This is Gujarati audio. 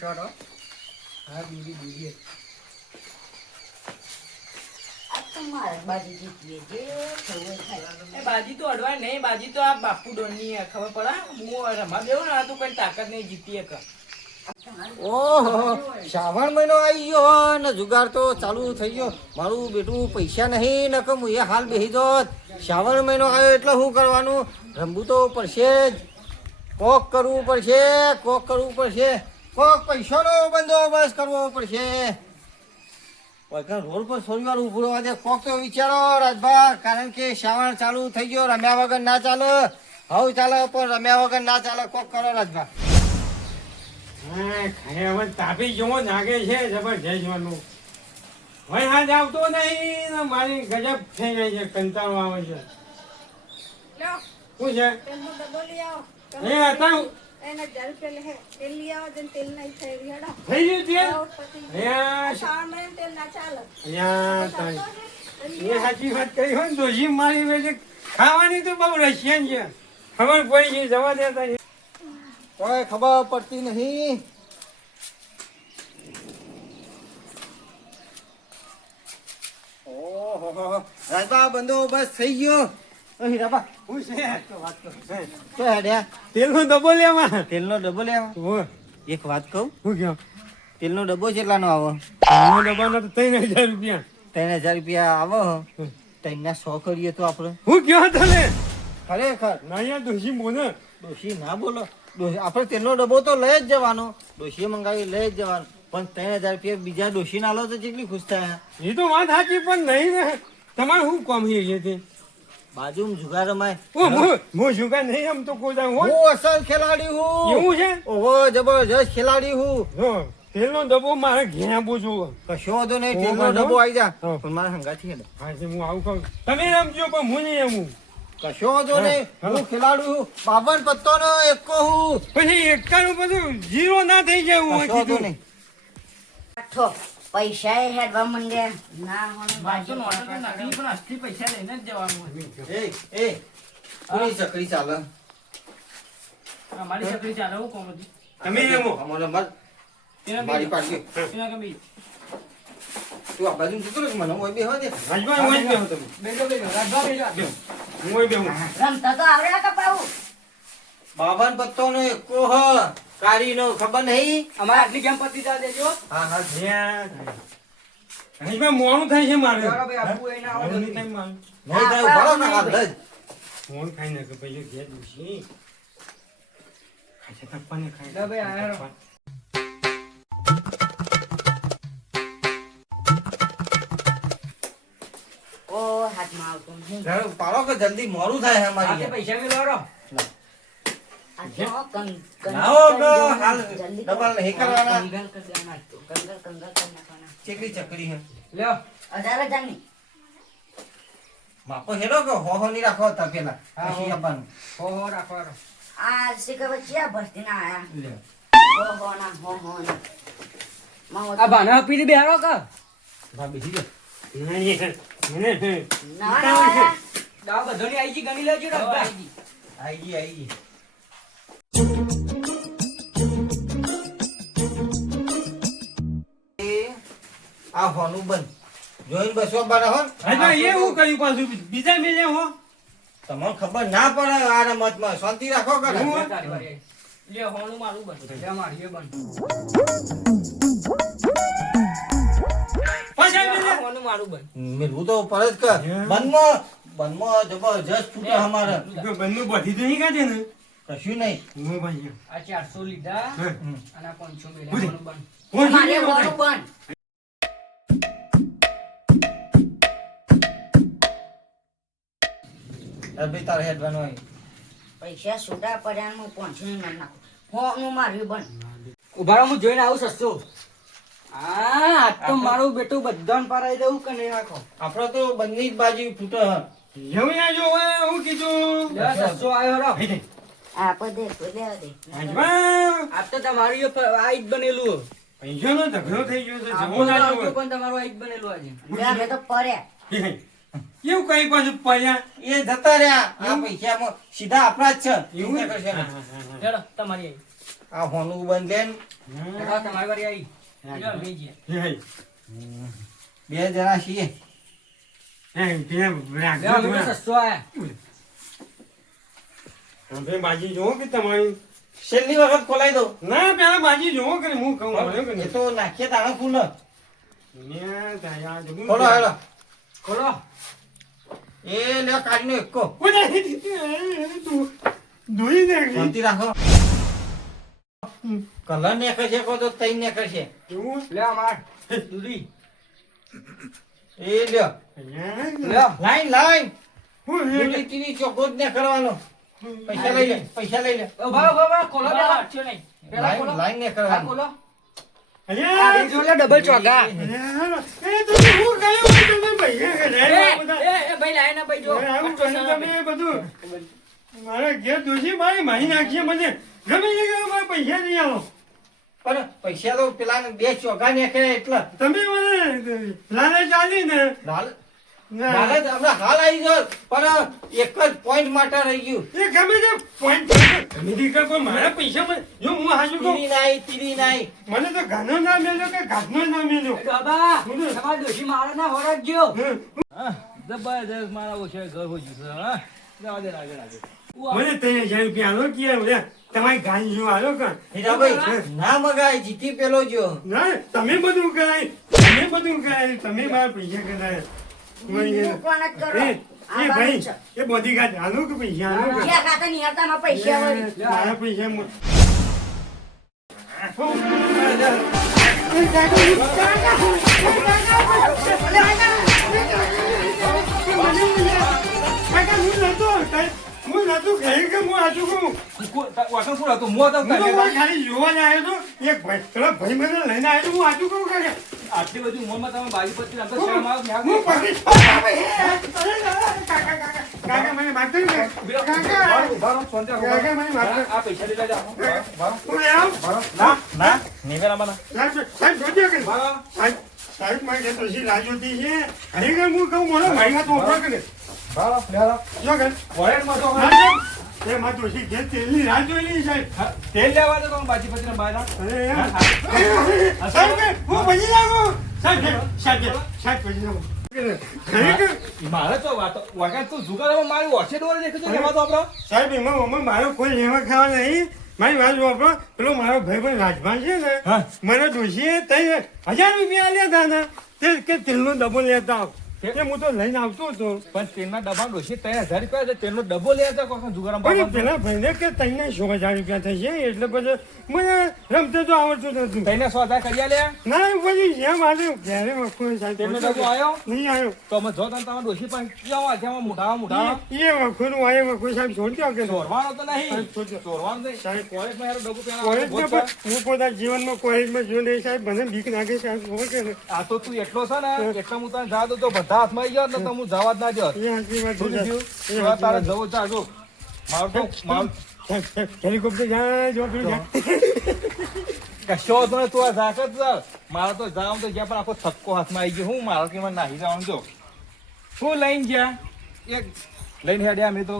શોટ હો. હા બીડી આ તો મારે બાજી જીતીએ જે થવું એ થાય. એ બાજી તો અડવાય નહીં, બાજી તો આ બાપુ ડોનની હે. ખબર પડે હું રમવા દેવું ને આ તો કોઈ તાકાત નહીં જીતી એક. ઓહો શ્રાવણ મહિનો આવી ગયો ને જુગાર તો ચાલુ થઈ ગયો. મારું બેટું પૈસા નહીં ને કે હું એ હાલ બેસી જોત. શ્રાવણ મહિનો આવ્યો એટલે શું કરવાનું? રમવું તો પડશે જ. કોક કરવું પડશે, કોક કરવું પડશે, કોક પૈસાનો બંદોબસ્ત કરવો પડશે. રોડ પર થોડી વાર ઉભું રહેવા દે. કોક તો વિચારો રાજભા, કારણ કે શ્રાવણ ચાલુ થઈ ગયો. રમ્યા વગર ના ચાલે. હવે ચાલે પણ રમ્યા વગર ના ચાલે. કોક કરો રાજભા. હવે તાપી જેવો નાગે છે જબરજસ્ત વાનું. હવે હાજ આવતો નહીં ને મારી ગજબ થઈ ગઈ છે, કંટાળો આવે છે. શું છે એ હતા થઈ ગયું તેલ? એ સાચી વાત કરી હોય ને દોશી મારી વેચે ખાવાની તો બહુ રશિયન છે. ખબર પડી ગઈ જવા દેતા કોઈ ખબર પડતી નહીં. ઓહો રાજભા બંદોબસ્ત થઈ ગયો. અહીં રાબા શું છે વાત કરો. તો હેડ્યા તેલનો ડબ્બો લેવા. તેલનો ડબ્બો લેવા. ઓહ, એક વાત કહું, શું કહો? તેલનો ડબ્બો કેટલાનો આવો? તેલનો ડબ્બાનો તો 3000 રૂપિયા. 3000 રૂપિયા આવો. 300 કરીએ તો આપણે. હું કહો તમે? ખરેખર ના યાર દોશી બોલે. ડોશી ના બોલો. આપણે તેલનો ડબ્બો તો લઈ જ જવાનો. ડોશીએ મંગાવી લઈ જ જવાનો. પણ 3000 રૂપિયા બીજા ડોશી ના લો તો કેટલી ખુશ થાય. એ તો વાત સાચી પણ નહીં ને. તમારે શું કામ છે તે? બાજુમાં જુગાર રમાય. હું જુગાર નહીં આમ તો કોઈ દાડો હું હોય. અસલ ખેલાડી હું. એવું છે? ઓહો જબરજસ્ત ખેલાડી હું. જો, તેલનો ડબ્બો મારે ઘેર આપવો છું. કશો વાંધો નહીં. તેલનો ડબ્બો આવી જા. પણ મારા હંગાથી હેડે. હા છે હું આવું કહું. તમે રમજો પણ હું નહીં રમું. કશો વાંધો નહીં. હું ખેલાડી હું. 52 પત્તોનો એકો હું. પછી એકાનું બધું જીરો ના થઈ જાય હું કશો વાંધો કીધું. નહીં. આઠો પૈસા એ હેડવા માંડ્યા. ના હોને બાજુ બાજી નોટો તો નાખી પણ અસલી પૈસા લઈને જ જવાનું હોય. એ કોની ચકરી ચાલે? અમારી છોકરી ચાલે હું કોમ હતી. તમે રમો. અમારો નંબર તેના મારી બે- પાડી. તેના કે બે. તું આ બાજુ જતો રહે, મને ઓય બેહવા દે. રાજભાઈ હું જ બેહું તમે. બેજો બેજો રાજભા બેજો હું હોય બેહું. રમતા તો આવડે કપાવું. 52 પત્તોનો એકો હ. કારીનો ખબર નહીં. અમારે આટલી કેમ પતી જા દેજો. હા હા. રાજભાઈ મોડું થાય છે મારે. ચાલો ભાઈ આપવું હોય ને આવો મોડું જલ્દી. થાય મારે. નહીં થાય ભરો ને હાલ જ. મોડું ખાઈ નાખે પછી ઘેર દુસી. ખાઈ છે તપ્પાને ખાઈ. લે ભાઈ, આયા રહો. ઓ હાથમાં આવતું નહીં. ચાલો, પાડો કે જલ્દી મોડું થાય છે હાથે અમારી. પૈસા મેળવો રહો. આ તો લાવો કે હાલ જલ્દી ડબલ નહીં કરવાના. કંગાલ કરી દેવાના આજ તો. કંગર કંગર કરી નાખવાના. ચેકલી ચકરી હે. લ્યો 1000 માપો હેડો કે હો ની રાખો તા પેલા. હા, પછી હો. આપવાનું. હો હો રાખવાનો. આ શીખર ચિયા ભરતી ના આયા. લે. હો ના હો ના. માવો આ ભાના આપી દે બેહારો કા. ભા બેસી જા. નહીં. ના ના આયા. દાવ બધોની આઈ જી ગણી લેજો રાજભા. આઈ ગઈ આઈ ગઈ. આ હોનું બંધ જોઈને બસો બાર હો. રાજભાઈ એવું કર્યું પાછું બીજા મેલે હો. તમને ખબર ના પડે આ રમતમાં. શાંતિ રાખો કે હું? તારી વારી આઈ. લ્યો હોનું મારું બંધ. લે મારી એ બંધ. પાછા મેલે. આ હોનું મારું બંધ. મેળવું તો પડે જ કે બંધમાં જબરજસ્ત છૂટે અમારે. બંને બધી તો નહીં કાઢે ને. કશું નહીં. હું ભાઈ આ 400 લીધા હે. અને આ 500 મેળવ્યા. ઉધી. હોનું બંધ. કોણ મારે છે? હોનું બંધ. ભાઈ તારે હેડવાનું હોય. પૈસા છૂટા પડ્યા હું 500 ના નાખું. હોનું માર્યું બંધ. ઉભા રહો, હું જોઈને આવું સસ્તું. આ તો મારું બેટું બધાને પરાઈ દઉં કે નહીં રાખો. આપડે તો બંને જ બાજુ ફૂટે હ. એવું ના જો હવે હું કીધું. લે સસ્તો આવ્યો રો. ભાઈ, આ પદે લેવા દે. રાજભાઈ, આ તો તમારું એ આ જ બનેલું. પૈસાનો ઝઘડો થઈ ગયો છે. આ જવો બોલો ના આવજો જવો. પણ તમારું આ જ બનેલું આજે. લે, અમે તો પડ્યા. એવું કઈ પાછું પડ્યા એ જતા રહ્યા આ પૈસામાં સીધા આપણા જ છે એવું ના કરશે ને. હેડો તમારી આ હોનું બંધ લે ને. હેડો તમારી વારી આવી હેડો લઈ જઈએ બે જણા છીએ લેવા બેટો સસ્તો આયા બાજી જોવો કે તમારી છેલ્લી વખત ખોલાઈ દો ના પેલા બાજી જોવો કે હું કહું એ તો નાખીએ તાણે ફૂલ ખોલો ખોલો હેડો ખોલો એ લે કાઢીનો એકો ધોઈ દે શાંતિ રાખો કલર ને કરશે કો તો તઈ ને કરશે એવું લે માર દૂધી એ લ્યો લે લાઈન લાઈન હું દૂધી તીની ચોખ્ખો જ ને કરવાનો પૈસા લઈ લે પૈસા લઈ લે ભાઈ ખોલો પેલા પેલા ખોલો લાઈન ને આ કરવાનો ખોલો અલ્યા આ જો લે ડબલ ચોગા એ તમે હું ગયો તમે ભૈયા ભાઈ લાય ના ભાઈ જો આવું કર્યું તમે બધું મારા ઘેર દોશી ભાઈ મારી નાખીએ મને ગમે તે કરો, મારા પૈસા નહીં આવો પણ પૈસા તો પેલા બે ચોગા ને કરે એટલે તમે મને લાલચ આલી ને લાલ ના. લાલચ હમણાં હાલ આવી ગયો પણ એક જ પોઈન્ટ માટે રહી ગયું એ ગમે તે point ગમે તે કરો, પણ મારા પૈસા મને જો હું હાજુ કહું તીરી નાઈ મને તો ઘાનો ના મેલ્યો કે ઘાટનો ના મેલ્યો બાબા તમારા ડોશી મારા ના હોરા ગયો જબરદસ્ત મારા ઓછે ઘર હોય છે હા જવા દે આગળ આગળ મને 3000 રૂપિયા આલો કે ઓલા તમારી ગાડી જો આલો કા હીરાભાઈ ના મગાય જીતી પેલો જો ના તમે બધું કરાય તમે મારા પૈસા કરાય કોણ જ કરો એ આ ભાઈ બાજુ છે. એ બધી ગાડી આલો કે પૈસા આલો કે જ્યાં ખાતા નહીં આવતા માં પૈસા વળી મારા પૈસા હું નતું ઘરે કે હું આજુ કહું વાકણ ફૂલ હતો મો તો હું તો ખાલી જોવા જ આવ્યો તો એક ભાઈ પેલો ભાઈ મને લઈને આવ્યો તો હું આજુ કહું કે આટલી બધી ઉંમરમાં તમે બાજી પત્તી આમ તો શરમ આવે હું પકડી કાકા મને મારતો ને કાકા કાકા મને મારતો આ પૈસા લઈ લેજો હું લે આવ ના નિવેરામાં સાહેબ જોજો કે સાહેબ મારે તો સી લાજોતી છે અરે કે હું કહું મોલો ભાઈ માં તો ઓફર કરે જો કે વોલેટમાં તો એ માં તો સી જે તેલની રાહ જોઈ લી સાહેબ તેલ લેવા તો તમે બાજી પત્તી બહાર અરે સાહેબ હું બની જાઉં સાહેબ બની જાઉં ખરેખર મારે તો વાકણ તું જુગારમાં મારી ઓછે દોરે દેખે તો લેવા તો આપણો સાહેબ એમાં મારો કોઈ લેવા ખાવા નહીં મારી વાત વાપરો પેલો મારો ભાઈ પણ રાજભાન છે ને હા. મને ડોશીએ 1000 રૂપિયા આલ્યા હતા ને તે કે તેલનો ડબ્બો લેતા આવ તે હું તો લઈને આવતો હતો પણ તેલના ડબ્બા ડોશી 3000 રૂપિયા છે તેલનો ડબ્બો લે તો કોઈ જુગારમાં પણ પેલા ભાઈને કે તઈને 100,000 રૂપિયા થઈ છે એટલે પછી મને રમતે તો આવડતું નતું તઈને 100,000 કર્યા લે ના પછી જેમ આજે ઘેરે વખો સાહેબ તેલનો ડબ્બો આવ્યો નહીં આવ્યો તો અમે જો તમે તમારા ડોશી પણ કેવા છે મોટા એ વખોનું આયે વખો સાહેબ છોડ્યો કે ચોરવાનો તો નહીં છોડ્યો. ચોરવાનો નહીં સાહેબ. કોલેજમાં યાર ડબ્બો પેલા કોલેજમાં પણ હું પોતા જીવનમાં કોલેજમાં જોયું નહીં સાહેબ મને બીક લાગે સાહેબ ખબર કે ને આ તો તું એટલો છે ને એટલે હું તને જા દઉં તો બધા હાથમાં આવી ગયો ને તો હું જવા જ ના જોત એ હાચી વાત શું છે થયું? સાહેબ. હવે તારે જવું છે જો મારું તો મારું સાહેબ, હેલિકોપ્ટર જાય જો પેલું જાય કશો હતો ને તું આ ઝાક જ ચાલ મારે તો જાઉં તો જ્યાં પણ આખો થક્કો હાથમાં આવી ગયો હું મારો કે નાહી જવાનું જો શું લઈને ગયા એક લઈને હેડ્યા મેં તો